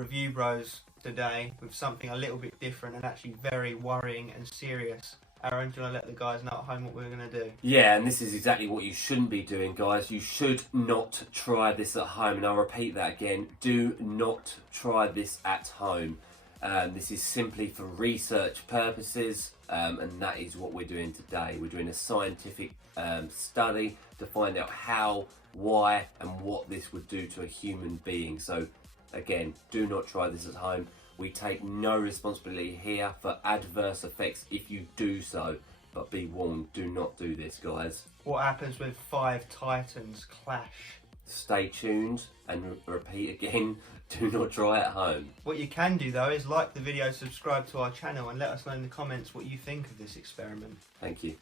Review Bros today with something a little bit different and actually very worrying and serious. Aaron, do you want to let the guys know at home what we're going to do? Yeah, and this is exactly what you shouldn't be doing, guys. You should not try this at home. And I'll repeat that again. Do not try this at home. This is simply for research purposes, and that is what we're doing today. We're doing a scientific study to find out how, why, and what this would do to a human being. So, again, do not try this at home. We take no responsibility here for adverse effects if you do so, but be warned, do not do this, guys. What happens when 5 titans clash? Stay tuned and repeat again, do not try at home. What you can do though is like the video, subscribe to our channel and let us know in the comments what you think of this experiment. Thank you.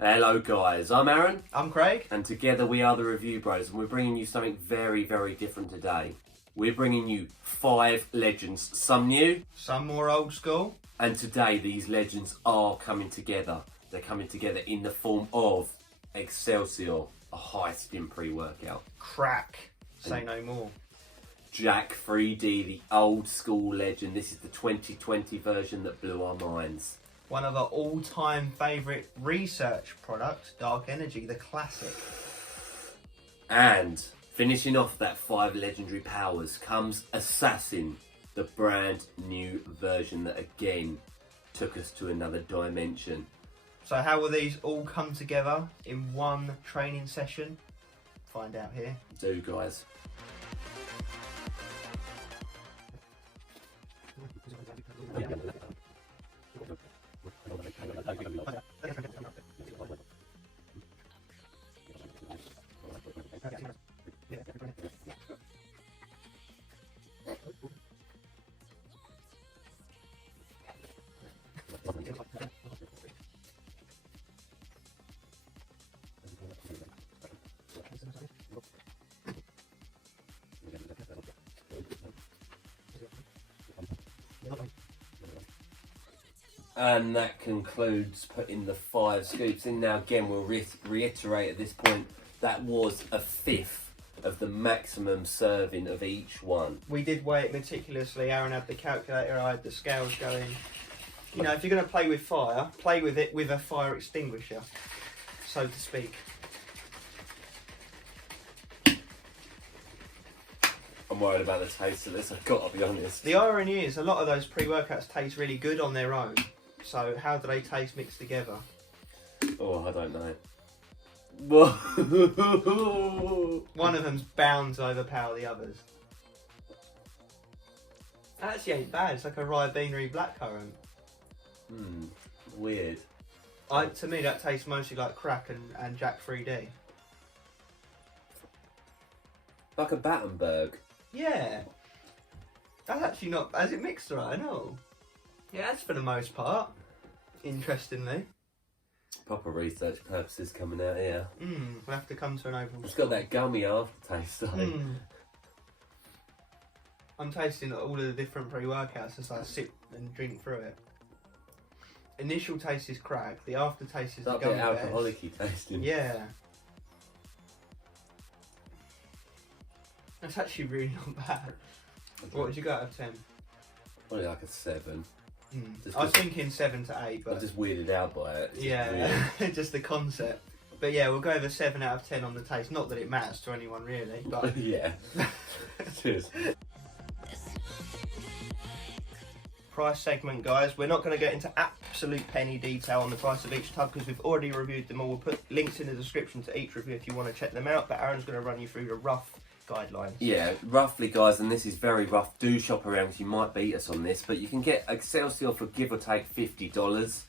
Hello guys, I'm Aaron. I'm Craig. And together we are the Review Bros, and we're bringing you something very, very different today. We're bringing you 5 legends, some new, some more old school. And today these legends are coming together. They're coming together in the form of Excelsior, a high stim pre-workout. Crack, say no more. JACK3D, the old school legend. This is the 2020 version that blew our minds. One of our all-time favourite research products, Dark Energy, the classic. And finishing off that 5 legendary powers comes Assassin, the brand new version that again took us to another dimension. So how will these all come together in one training session? Find out here. Do, guys. And that concludes putting the 5 scoops in. Now again, we'll reiterate at this point, that was a 1/5 of the maximum serving of each one. We did weigh it meticulously. Aaron had the calculator, I had the scales going. You know, if you're going to play with fire, play with it with a fire extinguisher, so to speak. I'm worried about the taste of this, I've got to be honest. The irony is, a lot of those pre-workouts taste really good on their own. So how do they taste mixed together? Oh, I don't know. One of them's bound to overpower the others. Actually ain't bad, it's like a Ribena blackcurrant. Weird. To me that tastes mostly like crack and JACK3D. Like a Battenberg. Yeah. That's actually not, has it mixed right? No. Yeah, that's for the most part. Interestingly. Proper research purposes coming out here. We'll have to come to an overall. It's got that gummy aftertaste though. I'm tasting all of the different pre-workouts as I sip and drink through it. Initial taste is crack, the aftertaste is the gummy bears. That bit alcoholic-y tasting. Yeah. That's actually really not bad. What would you go out of 10? Probably like a 7. I was thinking 7 to 8, but I'm just weirded out by it. Yeah, just the concept. But yeah, we'll go over 7 out of 10 on the taste. Not that it matters to anyone really, but yeah. Cheers. Price segment, guys. We're not going to get into absolute penny detail on the price of each tub because we've already reviewed them all. We'll put links in the description to each review if you want to check them out. But Aaron's going to run you through the rough guidelines. Yeah, roughly, guys, and this is very rough. Do shop around because you might beat us on this, but you can get Excelsior for give or take $50.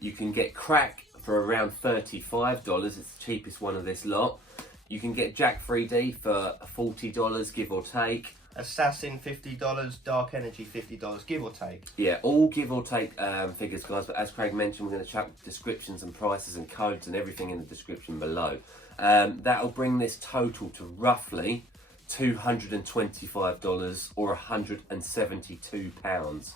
You can get crack for around $35. It's the cheapest one of this lot. You can get JACK3D for $40, give or take. Assassin $50, Dark Energy $50, give or take. Yeah, all give or take figures, guys, but as Craig mentioned, we're going to chuck descriptions and prices and codes and everything in the description below. That'll bring this total to roughly $225 or £172.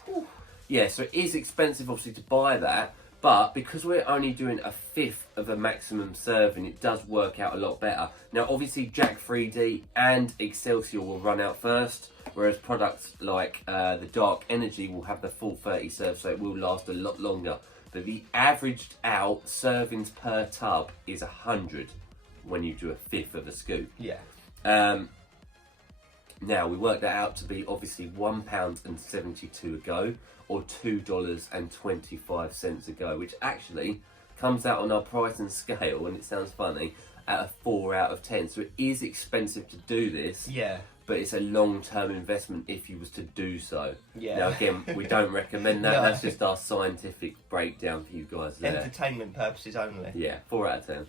Yeah, so it is expensive obviously to buy that, but because we're only doing a fifth of a maximum serving, it does work out a lot better. Now obviously JACK3D and Excelsior will run out first, whereas products like the Dark Energy will have the full 30 serves, so it will last a lot longer. But the averaged out servings per tub is 100 when you do a fifth of a scoop. Yeah. Now we worked that out to be obviously £1.72 a go, or $2.25 a go, which actually comes out on our price and scale, and it sounds funny, at a 4 out of 10. So it is expensive to do this. Yeah. But it's a long-term investment if you was to do so. Yeah. Now again, we don't recommend that. No. That's just our scientific breakdown for you guys there. Entertainment purposes only. Yeah, 4 out of 10.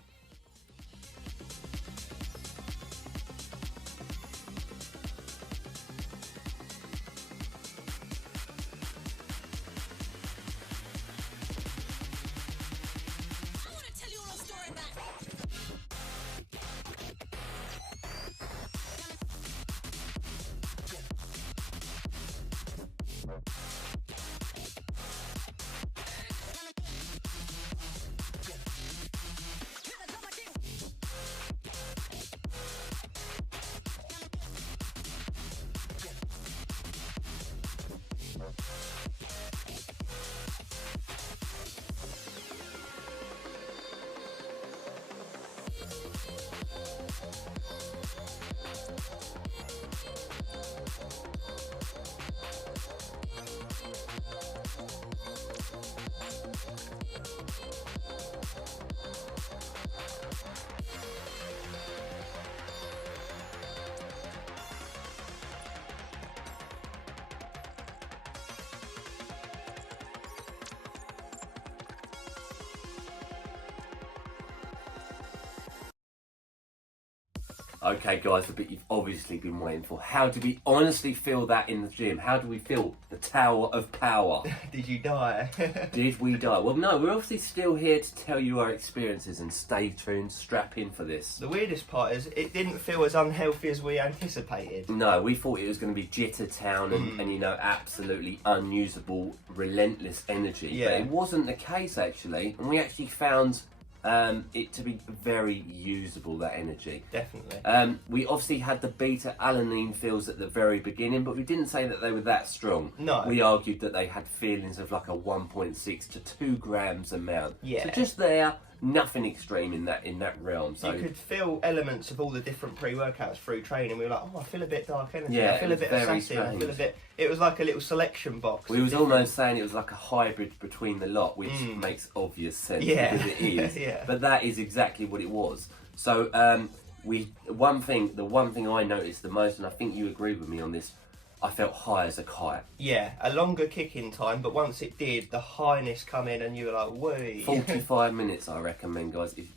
Okay guys, the bit you've obviously been waiting for. How do we honestly feel that in the gym? How do we feel the Tower of Power? Did you die? Did we die? Well no, we're obviously still here to tell you our experiences, and stay tuned, strap in for this. The weirdest part is it didn't feel as unhealthy as we anticipated. No, we thought it was going to be Jitter Town and you know, absolutely unusable, relentless energy. Yeah. But it wasn't the case actually, and we actually found it to be very usable, that energy. Definitely. We obviously had the beta alanine feels at the very beginning, but we didn't say that they were that strong. No. We argued that they had feelings of like a 1.6 to 2 grams amount. Yeah. So just there, nothing extreme in that realm. So you could feel elements of all the different pre-workouts through training. We were like, oh, I feel a bit dark energy. Yeah, I feel it a bit was of very satin. I feel a strange. bit. It was like a little selection box. we was almost saying it was like a hybrid between the lot, which makes obvious sense Yeah. because it is. Yeah. But that is exactly what it was. So the one thing I noticed the most, and I think you agree with me on this, I felt high as a kite. Yeah, a longer kicking time, but once it did, the highness come in, and you were like, "Whoa!" 45 minutes, I recommend, guys, if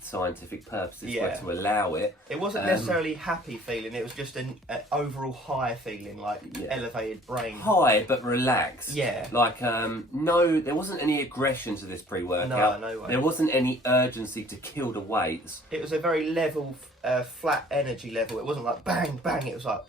scientific purposes Yeah. were to allow it. It wasn't necessarily happy feeling. It was just an overall high feeling, like elevated brain. High but relaxed. Yeah. Like no, there wasn't any aggression to this pre-workout. No way. There wasn't any urgency to kill the weights. It was a very level, flat energy level. It wasn't like bang bang. It was like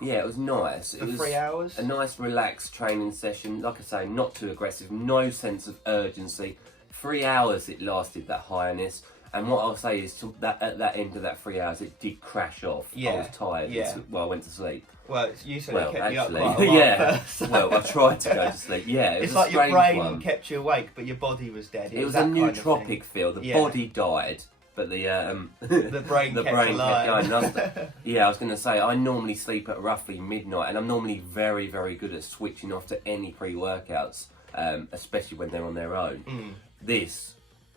Yeah, it was nice. for It was 3 hours. a nice relaxed training session. Like I say, not too aggressive, no sense of urgency. 3 hours it lasted, that highness. And what I'll say is, that at that end of that 3 hours, it did crash off. I Yeah, was tired. yeah. Well, I went to sleep. Well, you said Well, it kept you up actually, quite a while yeah. first. Well, I tried to go to sleep. Yeah, it It's was a like your strange brain one. kept you awake, but your body was dead. It was that a kind of thing. nootropic feel. The Yeah. body died, but the The brain the kept brain alive. kept going. Yeah, I was going to say, I normally sleep at roughly midnight, and I'm normally very, very good at switching off to any pre-workouts, especially when they're on their own. This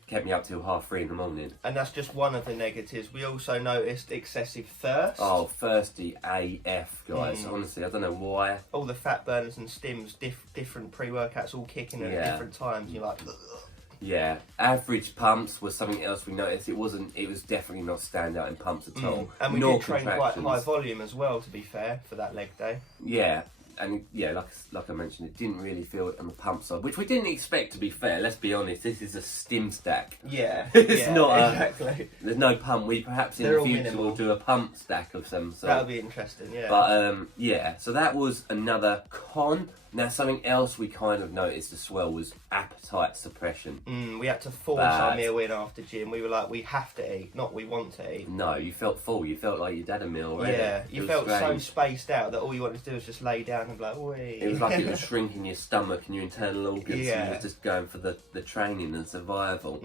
kept me up till 3:30 in the morning. And that's just one of the negatives. We also noticed excessive thirst. Oh, thirsty AF, guys. Honestly, I don't know why. All the fat burners and stims, different pre-workouts all kicking in Yeah. at different times. You're like, ugh. Yeah, average pumps was something else we noticed. It was definitely not standout in pumps at all. And we Nor did train quite contractions. high volume as well, to be fair, for that leg day. Yeah, and yeah, like I mentioned, it didn't really feel it on the pump side, which we didn't expect, to be fair. Let's be honest, this is a stim stack. Yeah, It's yeah, not a- exactly. There's no pump. We perhaps in They're the all future minimal. will do a pump stack of some sort. That'll be interesting. Yeah. But yeah, so that was another con. Now, something else we kind of noticed as well was appetite suppression. We had to force our meal in after gym. We were like, we have to eat, not we want to eat. No, you felt full. You felt like you'd had a meal already. Yeah, you felt so spaced out that all you wanted to do was just lay down and be like, wee. It was like it was shrinking your stomach and your internal organs. Yeah. And you were just going for the training and survival.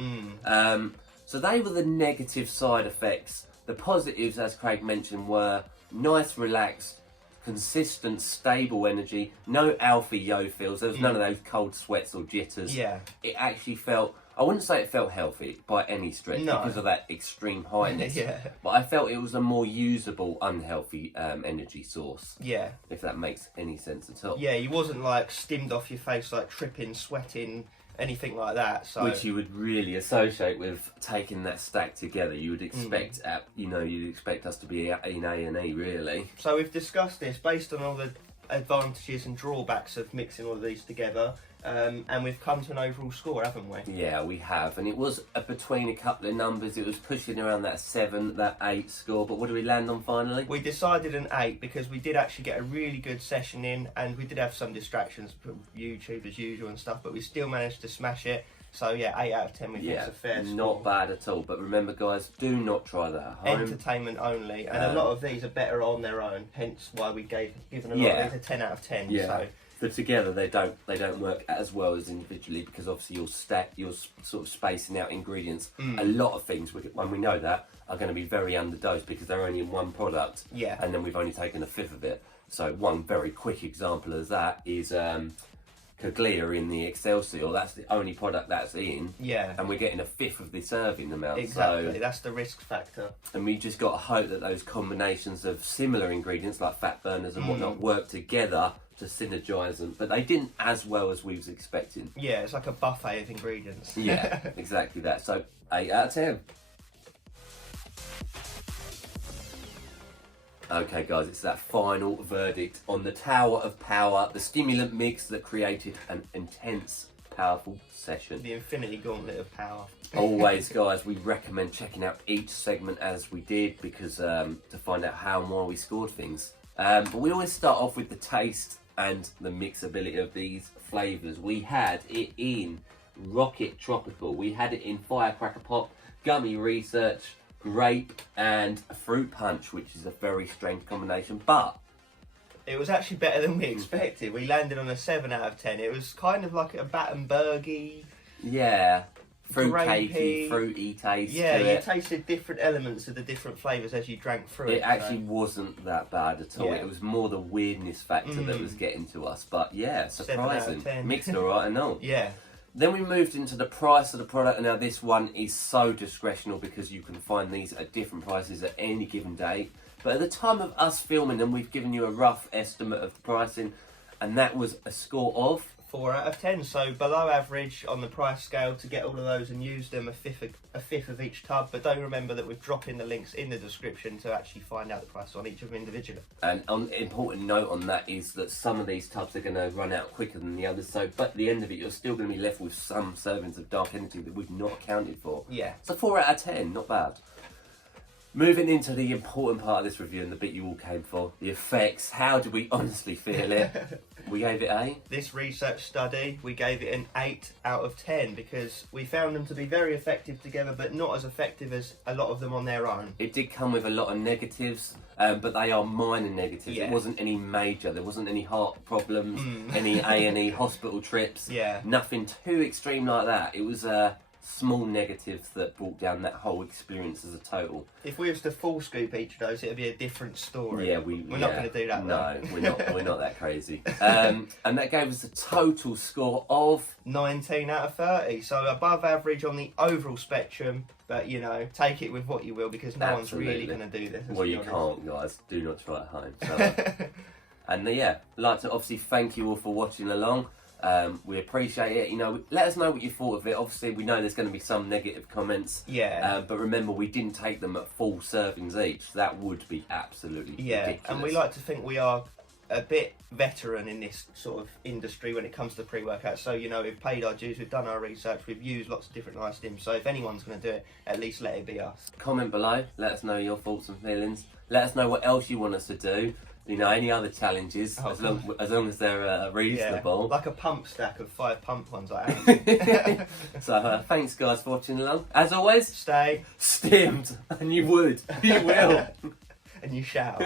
So they were the negative side effects. The positives, as Craig mentioned, were nice, relaxed, consistent, stable energy, no alpha yo feels. There was none of those cold sweats or jitters. Yeah. It actually felt, I wouldn't say it felt healthy by any stretch because of that extreme highness. Yeah. But I felt it was a more usable, unhealthy energy source. Yeah. If that makes any sense at all. Yeah, you wasn't like stimmed off your face, like tripping, sweating, anything like that. So which you would really associate with taking that stack together. You would expect, you'd expect us to be in A&E really. So we've discussed this based on all the advantages and drawbacks of mixing all of these together, and we've come to an overall score, haven't we? Yeah, we have, and it was between a couple of numbers. It was pushing around that 7, that 8 score, but what did we land on finally? We decided an 8 because we did actually get a really good session in, and we did have some distractions from YouTube as usual and stuff, but we still managed to smash it. So yeah, 8 out of 10 we think is a fair score. Not bad at all. But remember, guys, do not try that at home. Entertainment only, and a lot of these are better on their own. Hence why we given a lot of these a 10 out of 10. Yeah. So. But together they don't work as well as individually, because obviously you're sort of spacing out ingredients. A lot of things, when we know that, are going to be very underdosed because they're only in one product. Yeah. And then we've only taken a fifth of it. So one very quick example of that is Caglia in the Excelsior. That's the only product that's in. Yeah. And we're getting a fifth of the serving amount. Exactly. So, that's the risk factor. and we just got to hope that those combinations of similar ingredients like fat burners and whatnot work together to synergise them. But they didn't as well as we was expecting. Yeah, it's like a buffet of ingredients. Yeah, exactly that. So 8 out of 10. Okay guys, it's that final verdict on the Tower of Power, the stimulant mix that created an intense, powerful session. The Infinity Gauntlet of Power. Always guys, we recommend checking out each segment as we did, because to find out how and why we scored things. But we always start off with the taste and the mixability of these flavours. We had it in Rocket Tropical, we had it in Firecracker Pop, Gummy Research, Grape and Fruit Punch, which is a very strange combination, but it was actually better than we expected. We landed on a 7 out of 10. It was kind of like a Battenbergy, fruit grapey, cakey, fruity taste. Yeah, to you it. tasted different elements of the different flavours as you drank through it. It actually wasn't that bad at all. Yeah. It was more the weirdness factor that was getting to us. But yeah, 7 out of surprising. 10. Mixed alright and all. Yeah. Then we moved into the price of the product, and now this one is so discretional because you can find these at different prices at any given day. But at the time of us filming them, we've given you a rough estimate of the pricing, and that was a score of 4 out of 10, so below average on the price scale to get all of those and use them, a fifth of each tub. But don't remember that we're dropping the links in the description to actually find out the price on each of them individually. And an important note on that is that some of these tubs are going to run out quicker than the others, so but at the end of it you're still going to be left with some servings of dark energy that we've not accounted for. Yeah. So 4 out of 10, not bad. Moving into the important part of this review and the bit you all came for, the effects. How did we honestly feel it? We gave it a? This research study, we gave it an 8 out of 10 because we found them to be very effective together, but not as effective as a lot of them on their own. It did come with a lot of negatives, but they are minor negatives. Yeah. It wasn't any major. There wasn't any heart problems, any A&E hospital trips. Yeah. Nothing too extreme like that. It was small negatives that brought down that whole experience as a total. If we was to full scoop each of those, it'd be a different story. Yeah, we're not going to do that. No, though. we're not that crazy. And that gave us a total score of 19 out of 30, so above average on the overall spectrum, but you know, take it with what you will because no one's really going to do this. Well, you can't, guys. Do not try at home. So, and yeah, I'd like to obviously thank you all for watching along. We appreciate it. You know, let us know what you thought of it. Obviously, we know there's going to be some negative comments. Yeah. But remember, we didn't take them at full servings each. That would be absolutely ridiculous. And we like to think we are a bit veteran in this sort of industry when it comes to pre-workouts. So, you know, we've paid our dues, we've done our research, we've used lots of different ice stims. So if anyone's going to do it, at least let it be us. Comment below. Let us know your thoughts and feelings. Let us know what else you want us to do. you know, any other challenges, as long as they're reasonable. Yeah, like a pump stack of 5 pump ones I have. So thanks guys for watching along. As always, Stay stimmed, and you will. and you shall.